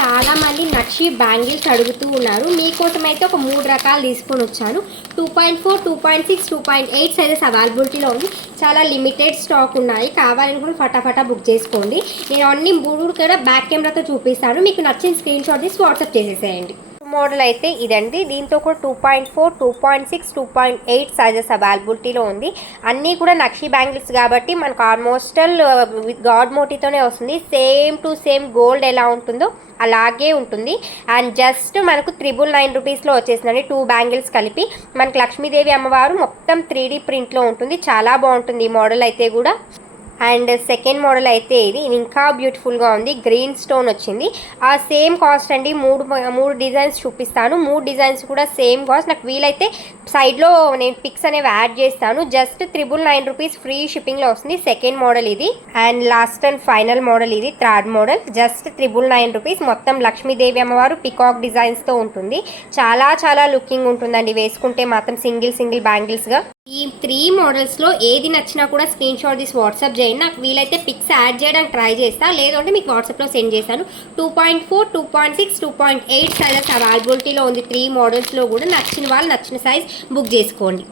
చాలామంది నక్షి బ్యాంగిల్స్ అడుగుతూ ఉన్నారు. మీకోసం అయితే ఒక 3 రకాలు తీసుకొని వచ్చాను. 2.4, 2.6, 2.8 సైజెస్ అవైలబిలిటీలో ఉంది. చాలా లిమిటెడ్ స్టాక్ ఉన్నాయి. కావాలనుకుని ఫటాఫటా బుక్ చేసుకోండి. నేను అన్ని 3 కూడా బ్యాక్ కెమెరాతో చూపిస్తాను. మీకు నచ్చిన స్క్రీన్ షాట్ తీసి వాట్సాప్ చేసేసేయండి. మోడల్ అయితే ఇదండి. దీంతో కూడా 2.4, 2.6, 2.8 సైజెస్ అవైలబిలిటీలో ఉంది. అన్నీ కూడా నక్షి బ్యాంగిల్స్ కాబట్టి మనకు ఆల్మోస్ట్ గాడ్ మోటితోనే వస్తుంది. సేమ్ టు సేమ్ గోల్డ్ ఎలా ఉంటుందో అలాగే ఉంటుంది. అండ్ జస్ట్ మనకు 999 రూపీస్లో వచ్చేసిందండి. 2 బ్యాంగిల్స్ కలిపి మనకు లక్ష్మీదేవి అమ్మవారు మొత్తం 3D ప్రింట్లో ఉంటుంది. చాలా బాగుంటుంది ఈ మోడల్ అయితే కూడా. అండ్ సెకండ్ మోడల్ అయితే ఇది ఇంకా బ్యూటిఫుల్గా ఉంది. గ్రీన్ స్టోన్ వచ్చింది. ఆ సేమ్ కాస్ట్ అండి. మూడు డిజైన్స్ చూపిస్తాను. 3 డిజైన్స్ కూడా సేమ్ కాస్ట్. నాకు వీలైతే సైడ్లో నేను పిక్స్ అనేవి యాడ్ చేస్తాను. జస్ట్ 999 రూపీస్ ఫ్రీ షిప్పింగ్లో వస్తుంది. సెకండ్ మోడల్ ఇది. And last and final model ఇది. Third model just 999 rupees. మొత్తం లక్ష్మీదేవి అమ్మవారు పికాక్ డిజైన్స్తో ఉంటుంది. చాలా చాలా లుకింగ్ ఉంటుందండి వేసుకుంటే మాత్రం సింగిల్ బ్యాంగిల్స్గా. ఈ 3 మోడల్స్లో ఏది నచ్చినా కూడా స్క్రీన్ షాట్ తీసి వాట్సాప్ చేయండి. నాకు వీలైతే పిక్స్ యాడ్ చేయడానికి ట్రై చేస్తాను. లేదంటే మీకు వాట్సాప్లో సెండ్ చేస్తాను. 2.4, 2.6, 2.8 సైజెస్ అవైలబిలిటీలో ఉంది. 3 మోడల్స్లో కూడా నచ్చిన వాళ్ళు నచ్చిన సైజ్ బుక్ చేసుకోండి.